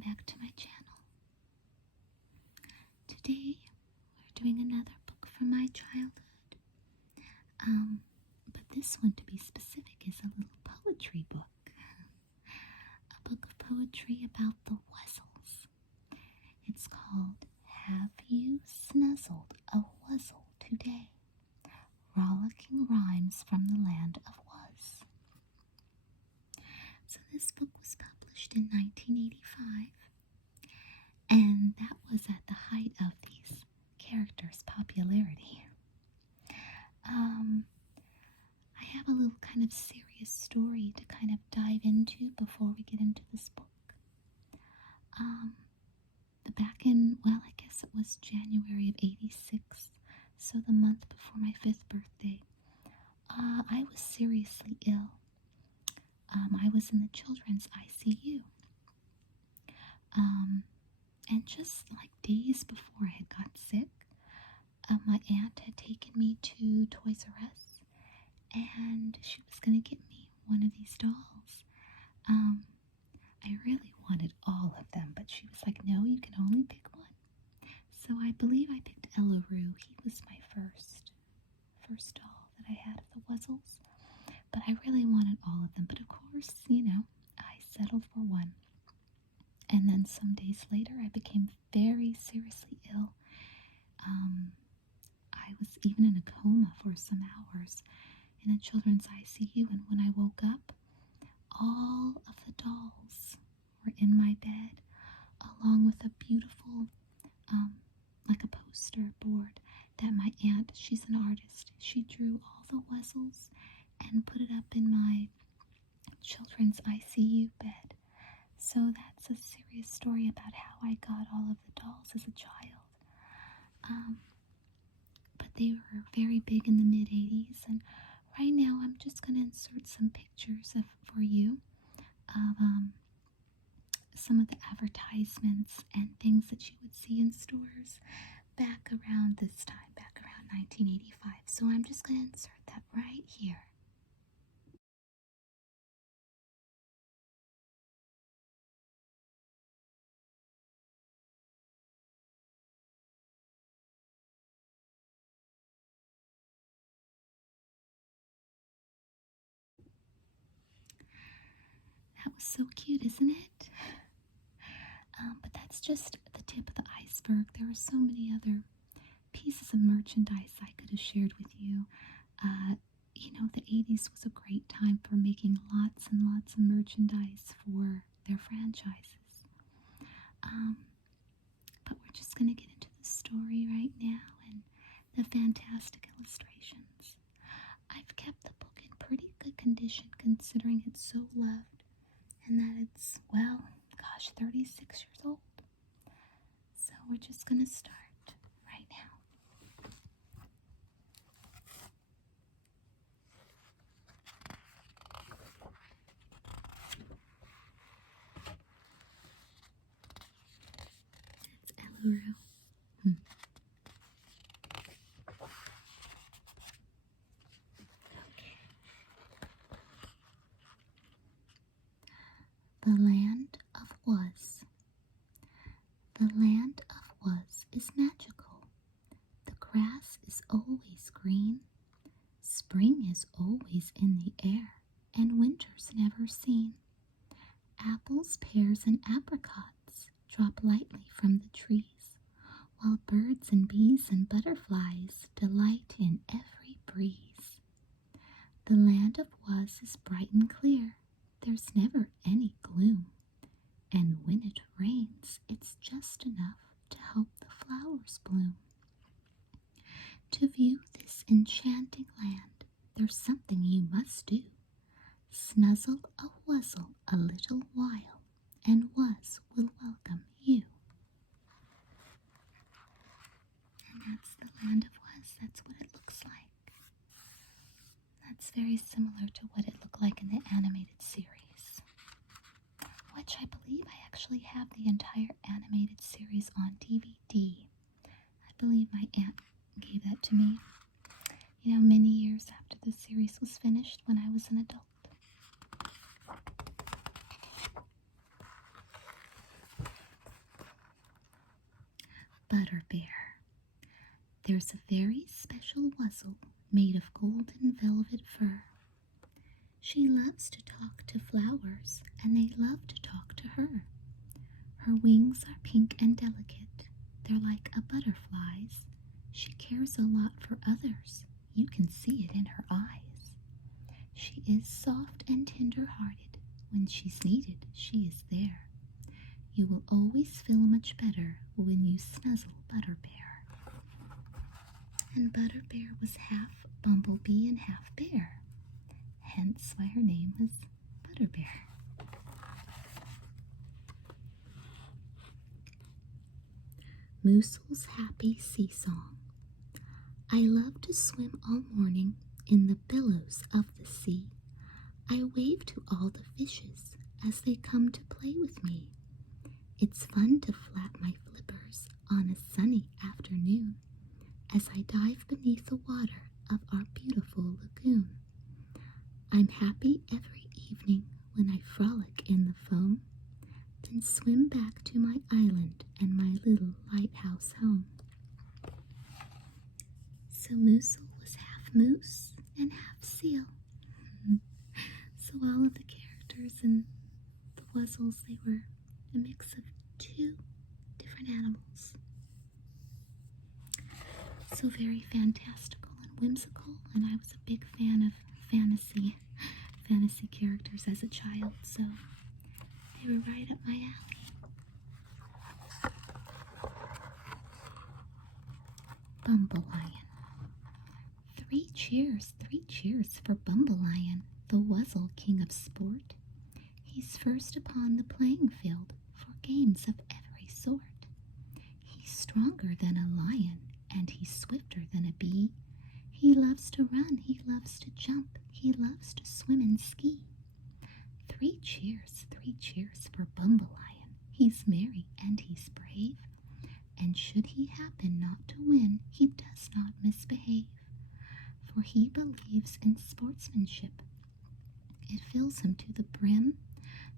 back to my channel. Today we're doing another book from my childhood. But this one, to be specific, is a little poetry book. A book of poetry about the Wuzzles. It's called Have You Snuzzled a Wuzzle Today? Rollicking Rhymes from the Land of Wuzz. So this book was published in 1985, and that was at the height of these characters' popularity. I have a little kind of serious story to kind of dive into before we get into this book. Back in, well, I guess it was January of '86, so the month before my 5th birthday, I was seriously ill. I was in the children's ICU. And just like days before I had got sick, my aunt had taken me to Toys R Us, and she was going to get me one of these dolls. I really wanted all of them, but she was like, no, you can only pick one. So I believe I picked Eloru. He was my first doll that I had of the Wuzzles. But I really wanted all of them. But of course, I settled for one. And then some days later, I became very seriously ill. I was even in a coma for some hours in a children's ICU. And when I woke up, all of the dolls were in my bed, along with a beautiful, like a poster board that my aunt, she's an artist, she drew all the Wuzzles and put it up in my children's ICU bed. So that's a serious story about how I got all of the dolls as a child. But they were very big in the mid-'80s, and right now I'm just going to insert some pictures for you of some of the advertisements and things that you would see in stores back around this time, back around 1985. So I'm just going to insert that right here. That was so cute, isn't it? But that's just the tip of the iceberg. There are so many other pieces of merchandise I could have shared with you. The 80s was a great time for making lots and lots of merchandise for their franchises. But we're just going to get into the story right now and the fantastic illustrations. I've kept the book in pretty good condition considering it's so loved and that it's, 36 years old. So we're just going to start right now. It's Eloru. The Land of Wuzz. The land of Wuzz is magical. The grass is always green. Spring is always in the air, and winter's never seen. Apples, pears, and apricots drop lightly from the trees, while birds and bees and butterflies delight in every breeze. The land of Wuzz is bright and clear. There's never any gloom, and when it rains, it's just enough to help the flowers bloom. To view this enchanting land, there's something you must do. Snuzzle a Wuzzle a little while, and Wuzz will welcome you. And that's the land of Wuzz. That's what it looks like. That's very similar to what it looked like in the animated series, which I believe I actually have the entire animated series on DVD. I believe my aunt gave that to me, many years after the series was finished when I was an adult. Butterbear. There's a very special Wuzzle made of golden velvet fur. She loves to talk to flowers, and they love to talk to her. Her wings are pink and delicate. They're like a butterfly's. She cares a lot for others. You can see it in her eyes. She is soft and tender-hearted. When she's needed, she is there. You will always feel much better when you snuzzle Butterbear. And Butterbear was half bumblebee and half bear, hence why her name was Butterbear. Mosul's Happy Sea Song. I love to swim all morning in the billows of the sea. I wave to all the fishes as they come to play with me. It's fun to flap my flippers on a sunny afternoon as I dive beneath the water of our beautiful lagoon. I'm happy every evening when I frolic in the foam, then swim back to my island and my little lighthouse home. So Mosul was half moose and half seal. So all of the characters in the Wuzzles, they were a mix of two different animals. So very fantastical and whimsical, and I was a big fan of fantasy characters as a child, so they were right up my alley. Bumble Lion. Three cheers for Bumble Lion, the Wuzzle king of sport. He's first upon the playing field for games of every sort. He's stronger than a lion, and he's swifter than a bee. He loves to run, he loves to jump, he loves to swim and ski. Three cheers for Bumble Lion. He's merry and he's brave, and should he happen not to win, he does not misbehave, for he believes in sportsmanship. It fills him to the brim,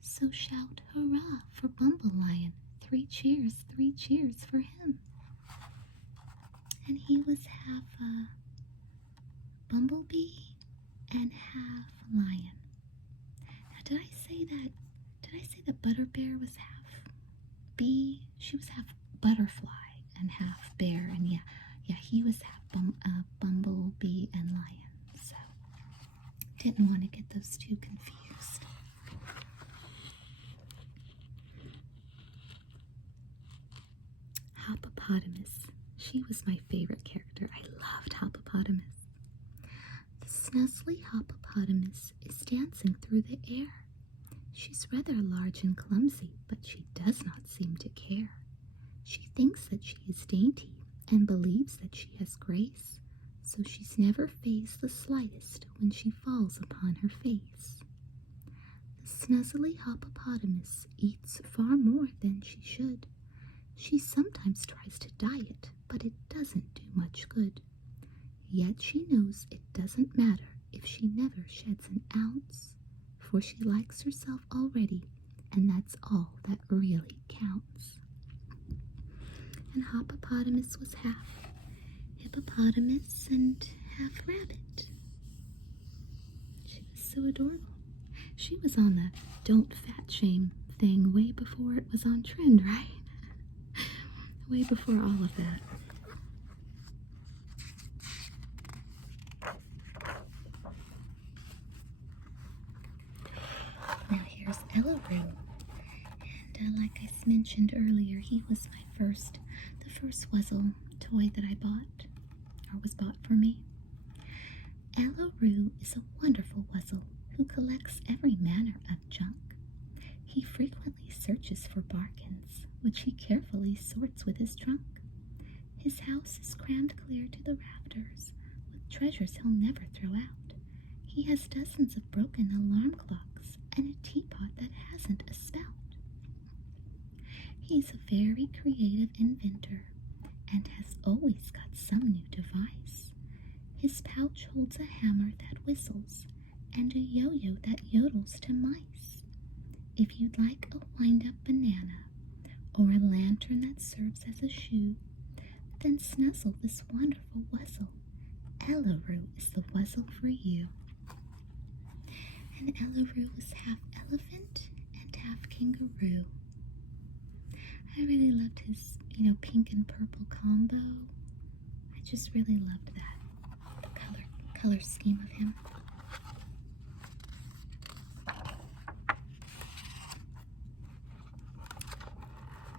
so shout hurrah for Bumble Lion. Three cheers for him. And he was half bumblebee and half lion. Now, did I say that Butterbear was half bee? She was half butterfly and half bear, and yeah, he was half bumblebee and lion. So didn't want to get those two confused. Hoppopotamus. She was my favorite character. I loved Hoppopotamus. The snuzzly Hoppopotamus is dancing through the air. She's rather large and clumsy, but she does not seem to care. She thinks that she is dainty and believes that she has grace, so she's never fazed the slightest when she falls upon her face. The snuzzly Hoppopotamus eats far more than she should. She sometimes tries to diet, but it doesn't do much good. Yet she knows it doesn't matter if she never sheds an ounce, for she likes herself already, and that's all that really counts. And Hoppopotamus was half hippopotamus and half rabbit. She was so adorable. She was on the don't fat shame thing way before it was on trend, right? Way before all of that. Now here's Eloru. And like I mentioned earlier, he was the first Wuzzle toy that I bought, or was bought for me. Eloru is a wonderful Wuzzle who collects every manner of junk. He frequently searches for bargains, which he carefully sorts with his trunk. His house is crammed clear to the rafters with treasures he'll never throw out. He has dozens of broken alarm clocks and a teapot that hasn't a spout. He's a very creative inventor and has always got some new device. His pouch holds a hammer that whistles and a yo-yo that yodels to mice. If you'd like a wind-up banana or a lantern that serves as a shoe, then snuzzle this wonderful Wuzzle. Eloru is the Wuzzle for you. And Eloru was half elephant and half kangaroo. I really loved his, pink and purple combo. I just really loved that, the color scheme of him.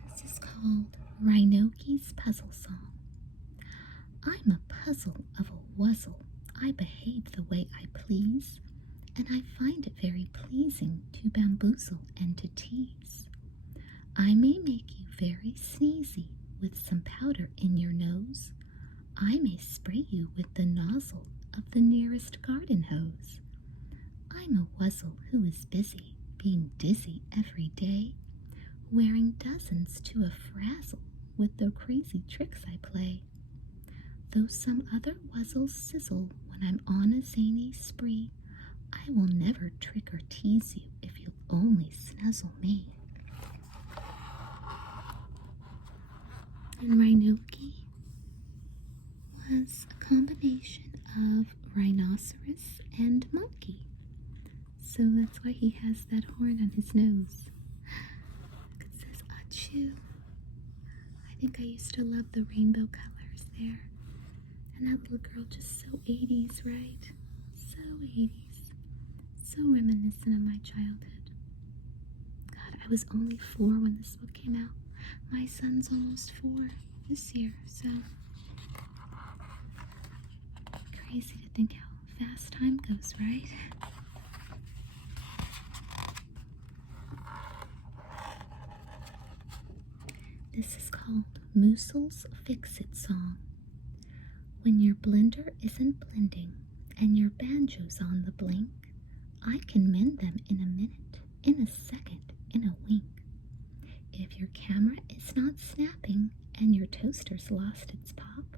This is called Reinoki's Puzzle Song. I'm a puzzle of a Wuzzle. I behave the way I please, and I find it very pleasing to bamboozle and to tease. I may make you very sneezy with some powder in your nose. I may spray you with the nozzle of the nearest garden hose. I'm a Wuzzle who is busy, being dizzy every day, wearing dozens to a frazzle with the crazy tricks I play. Though some other Wuzzles sizzle when I'm on a zany spree, I will never trick or tease you if you'll only snuzzle me. And Reinoki was a combination of rhinoceros and monkey. So that's why he has that horn on his nose. It says achoo. I think I used to love the rainbow colors there. And that little girl, just so 80's, right? So 80's. So reminiscent of my childhood. God, I was only 4 when this book came out. My son's almost 4 this year, so crazy to think how fast time goes, right? This is called Mosul's Fix-It Song. When your blender isn't blending and your banjo's on the blink, I can mend them in a minute, in a second, in a wink. If your camera is not snapping and your toaster's lost its pop,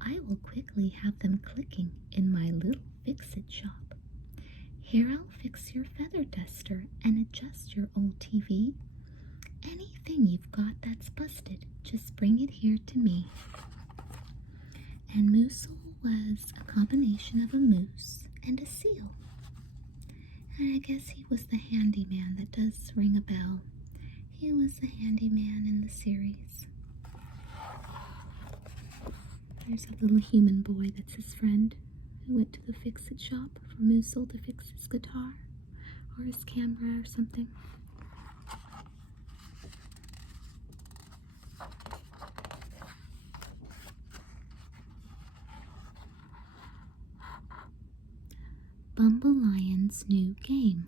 I will quickly have them clicking in my little fix-it shop. Here I'll fix your feather duster and adjust your old TV. Anything you've got that's busted, just bring it here to me. And Mosul was a combination of a moose and a seal. And I guess he was the handyman that does ring a bell. He was the handyman in the series. There's a little human boy that's his friend who went to the fix-it shop for Mosul to fix his guitar or his camera or something. Bumble Lion's new game.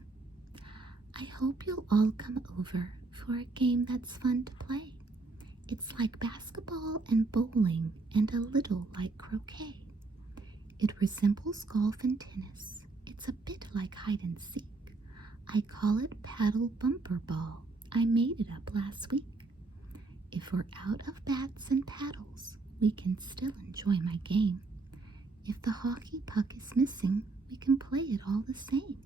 I hope you'll all come over for a game that's fun to play. It's like basketball and bowling and a little like croquet. It resembles golf and tennis. It's a bit like hide and seek. I call it paddle bumper ball. I made it up last week. If we're out of bats and paddles, we can still enjoy my game. If the hockey puck is missing, we can play it all the same.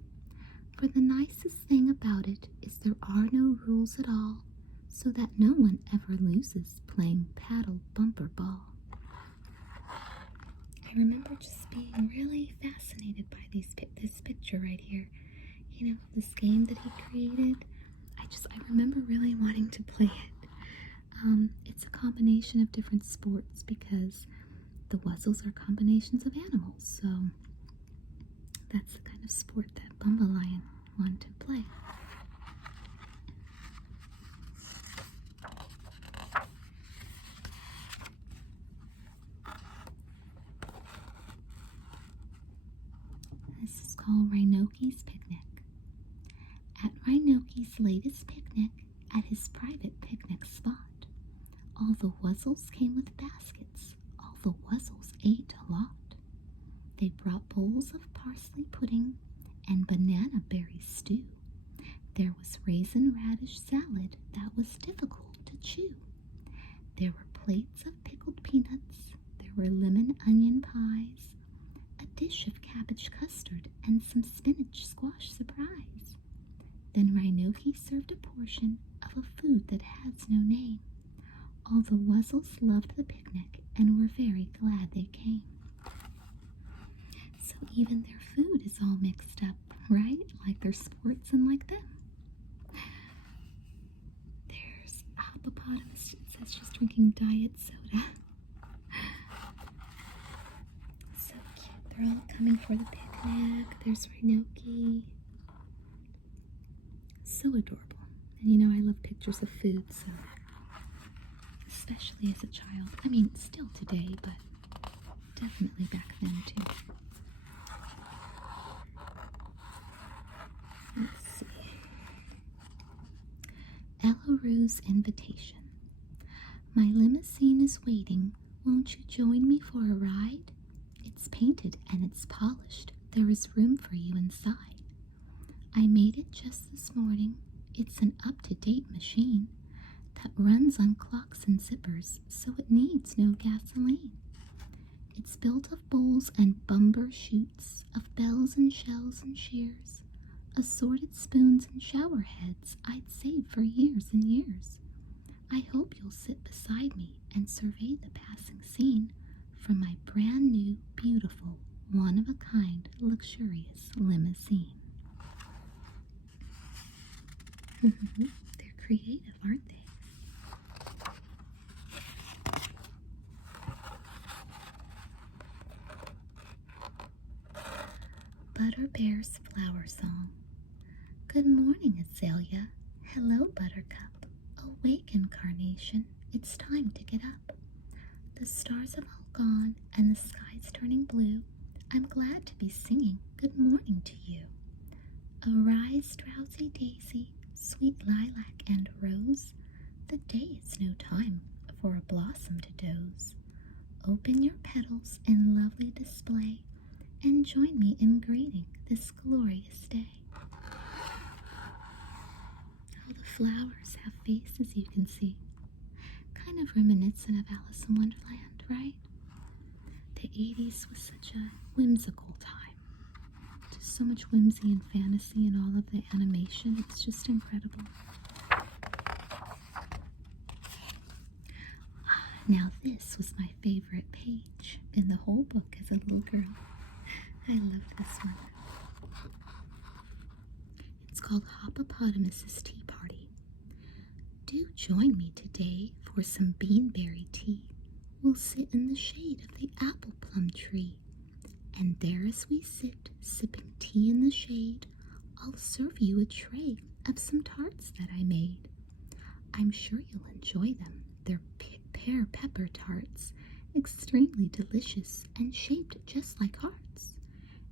For the nicest thing about it is there are no rules at all, so that no one ever loses playing paddle bumper ball. I remember just being really fascinated by this picture right here. This game that he created. I remember really wanting to play it. It's a combination of different sports because the Wuzzles are combinations of animals, so that's the kind of sport that Bumble Lion wanted to play. This is called Reinoki's Picnic. At Reinoki's latest picnic, at his private picnic spot, all the Wuzzles came with baskets. All the Wuzzles ate a lot. They brought bowls of parsley pudding and banana berry stew. There was raisin radish salad that was difficult to chew. There were plates of pickled peanuts. There were lemon onion pies, a dish of cabbage custard, and some spinach squash surprise. Then Reinoki served a portion of a food that has no name. All the Wuzzles loved the picnic. and were very glad they came. So even their food is all mixed up, right? Like their sports and like them. There's a hippopotamus. It says she's drinking diet soda. So cute. They're all coming for the picnic. There's Reinoki. So adorable. And you know I love pictures of food, so especially as a child. I mean, still today, but definitely back then too. Let's see. Eloru's invitation. My limousine is waiting. Won't you join me for a ride? It's painted and it's polished. There is room for you inside. I made it just this morning. It's an up-to-date machine that runs on clocks and zippers, so it needs no gasoline. It's built of bowls and bumper chutes, of bells and shells and shears, assorted spoons and shower heads I'd save for years and years. I hope you'll sit beside me and survey the passing scene from my brand new, beautiful, one-of-a-kind, luxurious limousine. They're creative, aren't they? Butterbear's Flower Song. Good morning, Azalea. Hello, Buttercup. Awaken, Carnation. It's time to get up. The stars have all gone and the sky's turning blue. I'm glad to be singing good morning to you. Arise, drowsy daisy, sweet lilac and rose. The day is no time for a blossom to doze. Open your petals in lovely display and join me in greeting this glorious day. All the flowers have faces, you can see. Kind of reminiscent of Alice in Wonderland, right? The 80s was such a whimsical time. Just so much whimsy and fantasy in all of the animation. It's just incredible. Now this was my favorite page in the whole book as a little girl. I loved this one. It's called Hoppopotamuss Tea Party. Do join me today for some beanberry tea. We'll sit in the shade of the apple plum tree. And there as we sit, sipping tea in the shade, I'll serve you a tray of some tarts that I made. I'm sure you'll enjoy them. They're pear pepper tarts, extremely delicious and shaped just like hearts.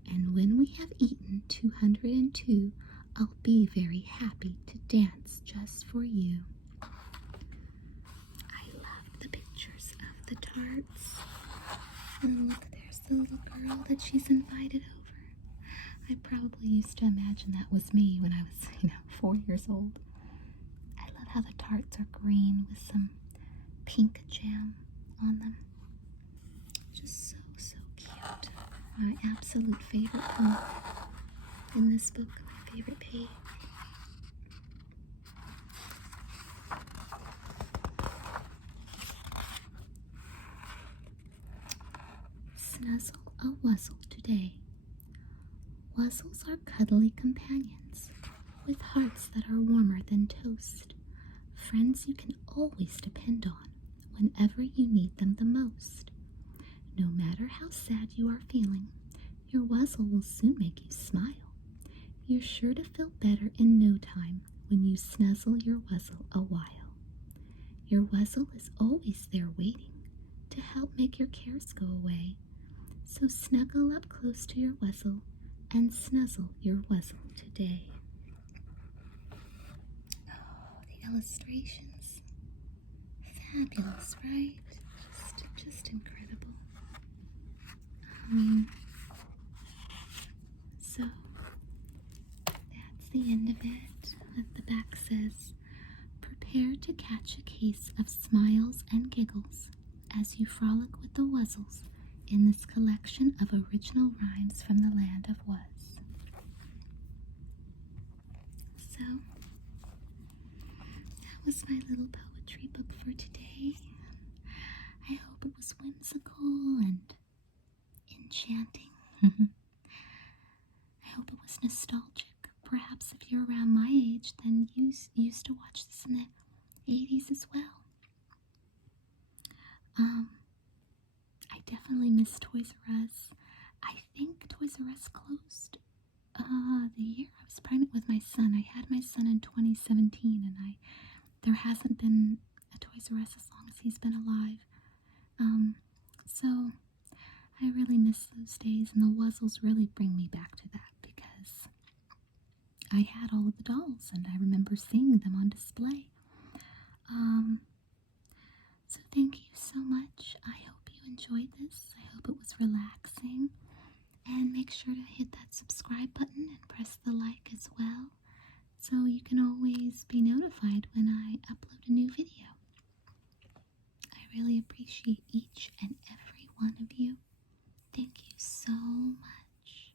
And when we have eaten 202, I'll be very happy to dance just for you. I love the pictures of the tarts. And look, there's the little girl that she's invited over. I probably used to imagine that was me when I was, 4 years old. I love how the tarts are green with some pink jam on them. Just so, so cute. My absolute favorite poem in this book, my favorite page. Snuzzle a Wuzzle today. Wuzzles are cuddly companions with hearts that are warmer than toast. Friends you can always depend on whenever you need them the most. No matter how sad you are feeling, your Wuzzle will soon make you smile. You're sure to feel better in no time when you snuzzle your Wuzzle a while. Your Wuzzle is always there waiting to help make your cares go away. So snuggle up close to your Wuzzle and snuzzle your Wuzzle today. Oh, the illustrations. Fabulous, right? Just incredible. So that's the end of it. At the back says, prepare to catch a case of smiles and giggles as you frolic with the Wuzzles in this collection of original rhymes from the land of Wuz. So that was my little poetry book for today. I hope it was whimsical and enchanting. I hope it was nostalgic. Perhaps if you're around my age, then you used to watch this in the 80s as well. I definitely miss Toys R Us. I think Toys R Us closed the year I was pregnant with my son. I had my son in 2017, and there hasn't been a Toys R Us as long as he's been alive. So I really miss those days, and the Wuzzles really bring me back to that because I had all of the dolls, and I remember seeing them on display. So thank you so much. I hope you enjoyed this. I hope it was relaxing. And make sure to hit that subscribe button and press the like as well, so you can always be notified when I upload a new video. I really appreciate each and every one of you. Thank you so much.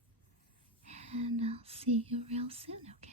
And I'll see you real soon, okay?